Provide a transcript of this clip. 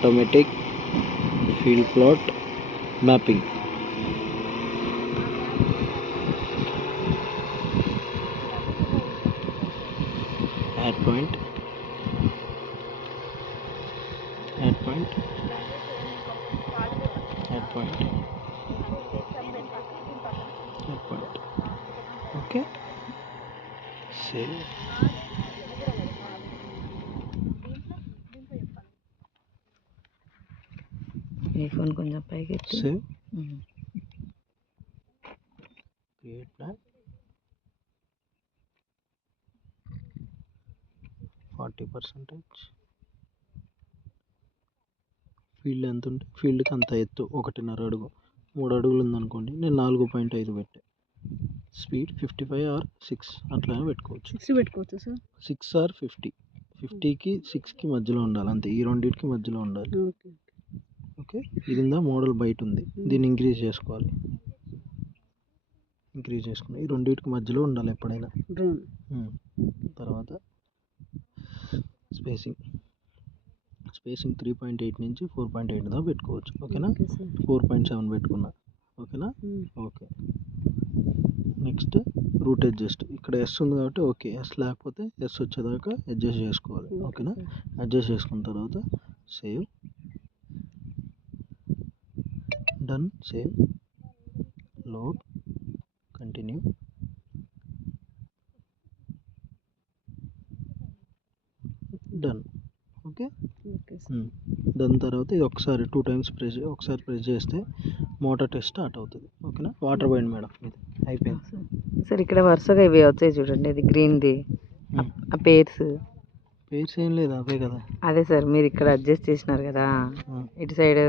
Automatic field plot mapping. Add point, add point, add point, add point. Okay. Save. ఈ phone కొంచెం పైకి ఎత్తి Save. Create plan. 40%. Field ఎంత ఉంటే ఫీల్డ్కి అంత ఎత్తు 1.5 అడుగు. 3 అడుగులు ఉందనుకోండి, నేను 4.5 పెట్టా. స్పీడ్ 55 ఆర్ 6 అట్లా పెట్టుకోవచ్చు. 6 పెట్టుకోవచ్చు సార్. 6 ఆర్ 50. 50కి 6కి మధ్యలో ఉండాలి, అంతే. ఈ రెండింటికి మధ్యలో ఉండాలి. ఓకే. ఇది ఉందా, మోడల్ బయట ఉంది, దీన్ని ఇంక్రీజ్ చేసుకోవాలి. ఇంక్రీజ్ చేసుకుని ఈ రెండింటికి మధ్యలో ఉండాలి ఎప్పుడైనా. తర్వాత స్పేసింగ్ 3.8 నుంచి 4.8 దాకా పెట్టుకోవచ్చు. ఓకేనా. 4.7 పెట్టుకున్నా. ఓకేనా. ఓకే. Next root adjust. ఇక్కడ ఎస్ ఉంది కాబట్టి ఓకే. ఎస్ లేకపోతే ఎస్ వచ్చేదాకా అడ్జస్ట్ చేసుకోవాలి. ఓకేనా. అడ్జస్ట్ చేసుకున్న తర్వాత save, done, save, load, continue, done. Okay. దాని తర్వాత ఇది ఒకసారి 2 టైమ్స్ ఒకసారి ప్రెస్ చేస్తే మోటార్ టెస్ట్ స్టార్ట్ అవుతుంది. ఓకేనా. వాటర్ పోయింది మేడం, ఇది అయిపోయింది సార్. ఇక్కడ వరుసగా ఇవి వచ్చాయి చూడండి, అది గ్రీన్ది. ఆ పేర్స్ ఏం లేదు, అవే కదా. అదే సార్, మీరు ఇక్కడ అడ్జస్ట్ చేసినారు కదా ఇటు సైడ్